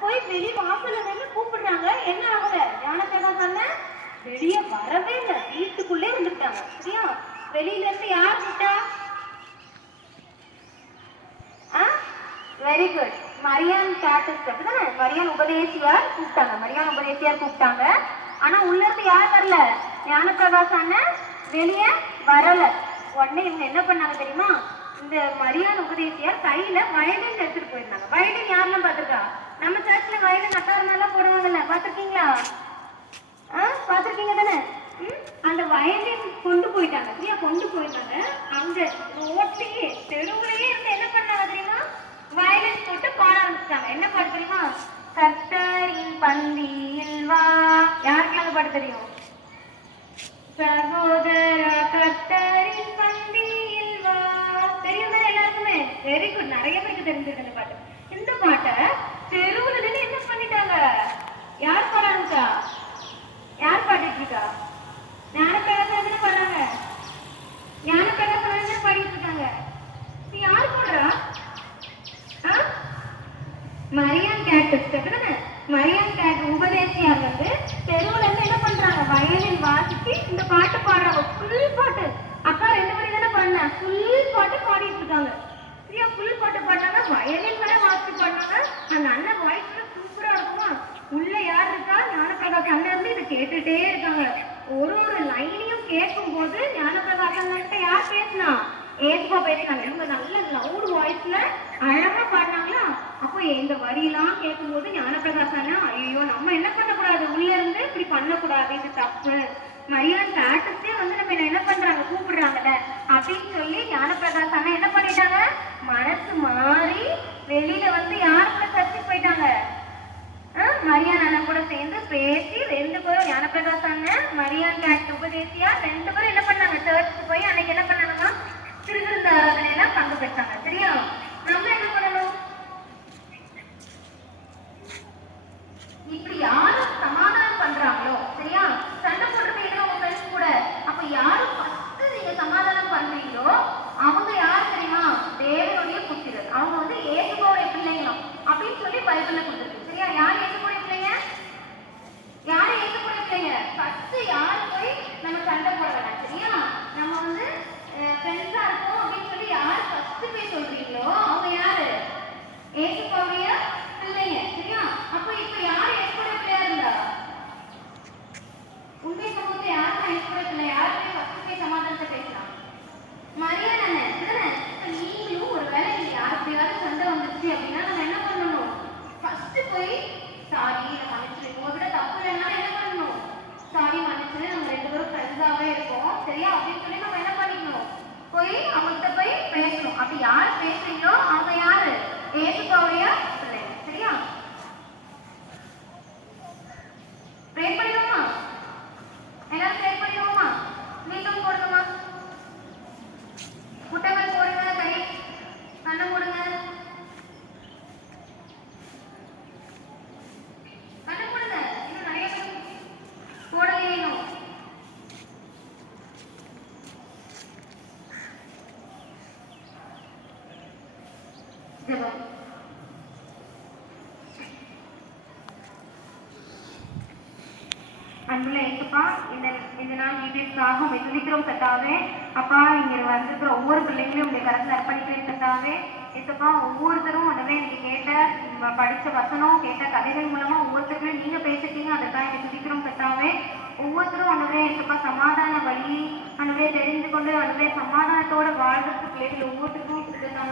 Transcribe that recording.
போய் வெளி வாசல்ல நின்று கூப்பிடுறாங்க. என்ன ஆகல? ஞானப்பிரகாச அண்ணன் வெளியே வரவே இல்லை, வீட்டுக்குள்ளே இருந்துட்டாங்க. சரியா? வெளியில இருந்து யார் கூப்பிட்டா? வெரி குட், மரியான் கேட்டஸ் தானே, மரியான் உபதேசியார் கூப்பிட்டாங்க. மரியான் உபதேசியார் கூப்பிட்டாங்க. ஆனா உள்ள இருந்து யார் வரல? ஞானப்பிரகாச அண்ணன் வெளியே வரல. உடனே இவங்க என்ன பண்ணாங்க தெரியுமா? இந்த மரியான் உபதேசியார் கையில வயலின் எடுத்துட்டு போயிருந்தாங்க. வயலின் யாரெல்லாம் பார்த்திருக்கா? நம்ம சர்ச்ல வயலின் அக்காரமெல்லாம் போடுவாங்கல்ல, பார்த்திருக்கீங்களா? பார்த்திருக்கீங்க தானே? அந்த வயலின் கொண்டு போயிட்டாங்க. சரியா? கொண்டு போயிட்டாங்க. அங்க ரோட்லயே தெருவுலயே இருந்து என்ன பண்ணாங்க தெரியுமா? வயலின் போட்டு பாட ஆரம்பிச்சிட்டாங்க. என்ன பாட்டு தெரியுமா? கர்த்தரின் பந்தியில் வா. யாருக்கெல்லாம் அந்த பாட்டு தெரியும்? சகோதர கர்த்தரின் பந்தியில் வா. தெரியும் தானே எல்லாருக்குமே? வெரி குட், நிறைய பேருக்கு தெரிஞ்சிருக்கு இந்த பாட்டு. இந்த பாட்டை தெருவுல நின்று என்ன பண்ணிட்டாங்க? யார் பாட ஆரம்பிச்சா? யார் பாடிட்டு இருக்கா? ஞானப்பிரகாசம் பண்ணாங்க. ஞானப்பிரகாசம் பாடிட்டு இருக்காங்க. யார் போடுறா? மரியான் கேட்டஸ் தானே. மரியான் கேட் உபதேசியார் வந்து தெருவுல இருந்து என்ன பண்றாங்க? வயலின் வாசிச்சு இந்த பாட்டு பாடுறாங்க. ஃபுல் பாட்டு. அக்கா 2 மணி தானே பாடினா, ஃபுல் பாட்டு பாடிட்டு இருக்காங்க. சரியா? ஃபுல் பாட்டு பாடினாங்க. வயலின் வரை வாசிச்சு பாடினாங்க. அந்த அண்ணன் வாய்ஸ் சூப்பரா இருக்குமா? உள்ள யார் இருக்கா? ஞானப்பிரகாச அண்ணன் இருந்து இதை கேட்டுட்டே இருக்காங்க. ஒரு லைனையும் கேட்கும் போது ஞானப்பிரகாசன் யார் பேசினா? ஏசுவா பேசினாங்க. இவங்க நல்ல லவுட் வாய்ஸ்ல அழகா பாடினாங்களா? அப்போ இந்த வரியெல்லாம் கேட்கும் போது ஞானப்பிரகாசன் ஐயோ நம்ம என்ன பண்ணக்கூடாது, உள்ள இருந்து இப்படி பண்ணக்கூடாது, இது தப்பு, மரியான் கேட்டஸே வந்து நம்ம என்ன பண்றாங்க, கூப்பிடுறாங்கல்ல அப்படின்னு சொல்லி ஞானப்பிரகாசன் என்ன பண்ணிட்டாங்க? மனசு மாறி வெளியில வந்து யார் கூட சர்ச்சுக்கு போயிட்டாங்க? மரியான் அண்ணன் கூட சேர்ந்து பேசி 2 பேரும், ஞானப்பிரகாச அண்ணன் மரியான் கேட் உபதேசியா 2 பேரும் என்ன பண்ணாங்க? சர்ச்சுக்கு போய் அன்னைக்கு என்ன பண்ணாங்கன்னா திருவிருந்த ஆராதனையெல்லாம் பங்கு பெற்றாங்க. சரியா? நம்ம என்ன பண்ணணும்? இப்படி யாரும் சமாதானம் பண்றாங்களோ, சரியா, சண்டை போட்டுருக்கீங்களோ உங்க ஃப்ரெண்ட்ஸ் கூட, அப்ப யாரு ஃபர்ஸ்ட் நீங்க சமாதானம் பண்றீங்களோ அவங்க யார் தெரியுமா? தேவனுடைய புத்திரர். அவங்க வந்து இயேசுவோட பிள்ளைங்களும் அப்படின்னு சொல்லி பைபிள்ல கொடுத்துருக்கு. சரியா? யார் இயேசுவோட பிள்ளைங்க? யாரு இயேசுவோட பிள்ளைங்க? ஃபர்ஸ்ட் யார் போய் நம்ம சண்டை போட வேண்டாம். சரியா? நம்ம வந்து ஃப்ரெண்ட்ஸா இருக்கோம் அப்படின்னு சொல்லி யார் ஃபர்ஸ்ட் போய் சொல்றீங்களோ அவங்க யாரு? இயேசுவோடைய பிள்ளைங்க. சரியா? அப்ப இப்ப யார் இயேசுவோட பிள்ளையா இருந்தா? உண்மை சமூகத்தை யாருக்கு இயேசுவோட பிள்ளை? யார் போய் ஃபர்ஸ்ட் போய் சமாதானத்தை பேசலாம்? மரியான் அண்ணன் தானே. நீங்களும் ஒரு வேலை யாருக்கையாவது சண்டை வந்துருச்சு அப்படின்னா நம்ம என்ன பண்ணணும்? ஃபர்ஸ்ட் போய் சாரி மன்னிச்சு, உங்ககிட்ட தப்பு இல்லைன்னா என்ன பண்ணணும்? சாரி மன்னிச்சு, நம்ம 2 பேரும் ஃப்ரெண்ட்ஸாவே இருக்கோம், சரியா அப்படின்னு சொல்லி நம்ம என்ன பண்ணிக்கணும்? போய் அவங்ககிட்ட போய் பேசணும். அப்படி யார் பேசுறீங்களோ அவங்க யாரு? இயேசுவோடைய பிள்ளைங்க. சரியா? ப்ரே பண்ணிடுவோமா? எல்லாரும் ப்ரே பண்ணிடுவோமா? நீங்களும் போடுங்கம்மா. முட்டைகள் போடுங்க, கை கண்ணை போடுங்க. கண்ணை போடுங்க. இன்னும் நிறைய பேர் போடலையும். ஜெபம். அன்புள்ள ஏசப்பா, இந்த நாள் வீட்டிற்காக துதிக்கிறோம் கர்த்தாவே. அப்பா, இங்க வந்திருக்கிற ஒவ்வொரு பிள்ளைங்களையும் உங்களுடைய கரத்தில் அர்ப்பணிக்கிறேன் கர்த்தாவே. ஏசப்பா, ஒவ்வொருத்தரும் உடனே நீங்க கேட்ட படிச்ச வசனம், கேட்ட கதைகள் மூலமா ஒவ்வொருத்தருமே நீங்க பேசிட்டீங்க. அதற்காக எனக்கு துதிக்கிறோம் கர்த்தாவே. ஒவ்வொருத்தரும் அனுவே ஏசப்பா சமாதான வழி அனுவே தெரிந்து கொண்டு அனுவே சமாதானத்தோட வாழ்றதுக்கு பிள்ளைகள் ஒவ்வொருத்தருக்கும் கொடுத்துருந்தாங்க